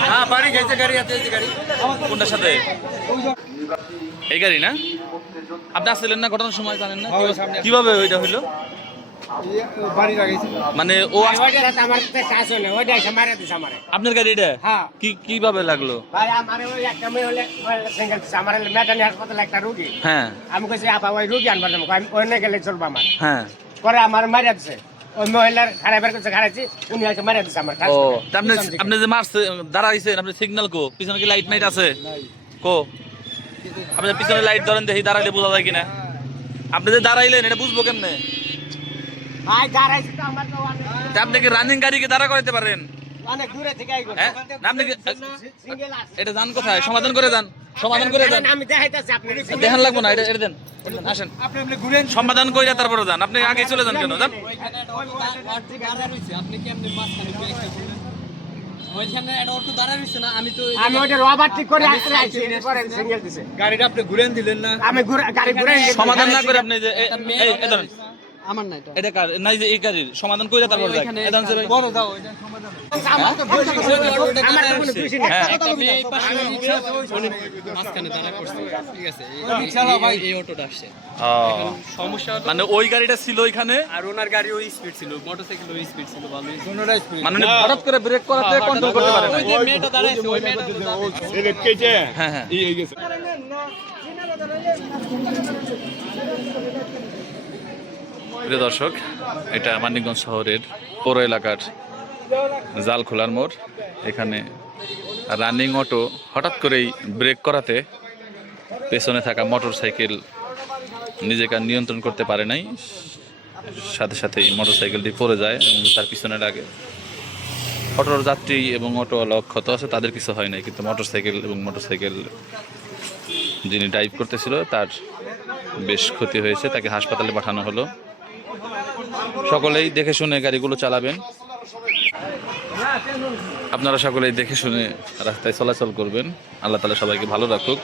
হ্যাঁ বাড়ি গেছে গাড়ি আছে গাড়ি। কোনটার সাথে? এই গাড়ি না? আপনি আসছিলেন না? ঘটনার সময় জানেন না? কিভাবে- কীভাবে ওইটা হইল? মানে ও মারা আপনার গাড়ি এটা? হ্যাঁ। কি কীভাবে লাগল? হ্যাঁ। আমি কইছি আপা ওই রুগী আনবার যাব। আমি গেলে চলবো আমার? হ্যাঁ। পরে আমার দিছে। ওই মহিলার খারাপের কাছে খারাইছি উনি এসে মারিয়া দিছে আমার ও আপনি আপনি যে মারছে দাঁড়াইছেন আপনি সিগন্যাল কো? পিছনে কি লাইট মাইট আছে? কো? আপনি পিছনে লাইট ধরেন দেখি দাঁড়াইলে বোঝা যায় কিনা। আপনি যে দাঁড়াইলেন এটা বুঝব কেমনে ভাই দাঁড়াইছি তো আমার তো অনেক তা আপনি কি রানিং গাড়িকে দাঁড়া করাইতে পারেন? অনেক দূরে থেকে আইগো হ্যাঁ? আপনি এটা যান কোথায়? সমাধান করে যান সমাধান করে যান। আমি দেখাইতাছি আপনার দেখান লাগবো না এটা এটা দেন আসেন। আপনি আপনি ঘুরেন। সমাধান করে তারপরে যান আপনি আগে চলে যান কেন? যান। আপনি কি আপনি মাঝখানে ব্রেক করলেন ওইখানে একটা অটো দাঁড়া রয়েছে না আমি তো ওই আমি ওইটা রবার ঠিক করে আসতে আইছি পরে সিঙ্গেল দিছে। গাড়িটা আপনি ঘুরেন দিলেন না? আমি ঘুরে- সমাধান না করে আপনি যে আমার না এটা এটা কার নাই যে এই গাড়ির সমাধান করে তারপরে যান ওইখানে এই ভাই। বড় দাও এটা সমাধান আমার তো আমার কোনো দোষই নেই। হ্যাঁ একটা মেয়ে এই পাশে রিক্সা উনি মাঝখানে দাঁড়া করছে ঠিক আছে এই- রিক্সাওয়ালা ভাই। এই- এই অটোটা আসছে সমস্যা মানে ওই গাড়িটা ছিল ওইখানে আর ওনার গাড়ি ওই স্পিড ছিল মোটরসাইকেল ওই স্পিড ছিল ভালোই কোনটাই স্পিড মানে হঠাৎ করে ব্রেক করাতে কন্ট্রোল করতে পারে না ওই যে মেয়েটা দাঁড়াইছে ওই মেয়েটা হ্যাঁ হ্যাঁ প্রিয় দর্শক, এটা মানিকগঞ্জ শহরের পৌর এলাকার জাল খোলার মোড়। এখানে রানিং অটো হঠাৎ করেই ব্রেক করাতে পেছনে থাকা মোটর সাইকেল নিজেকে নিয়ন্ত্রণ করতে পারে নাই। সাথে সাথেই মোটর সাইকেলটি পড়ে যায় এবং তার পিছনে লাগে অটোর যাত্রী এবং অটোওয়ালা ক্ষত আছে, তাদের কিছু হয় নাই। কিন্তু মোটর সাইকেল এবং মোটর সাইকেল যিনি ড্রাইভ করতেছিল, তার বেশ ক্ষতি হয়েছে। তাকে হাসপাতালে পাঠানো হলো। সকলেই দেখে শুনে গাড়িগুলো চালাবেন। আপনারা সকলেই দেখে শুনে রাস্তায় চলাচল করবেন। আল্লাহ তালা সবাইকে ভালো রাখুক।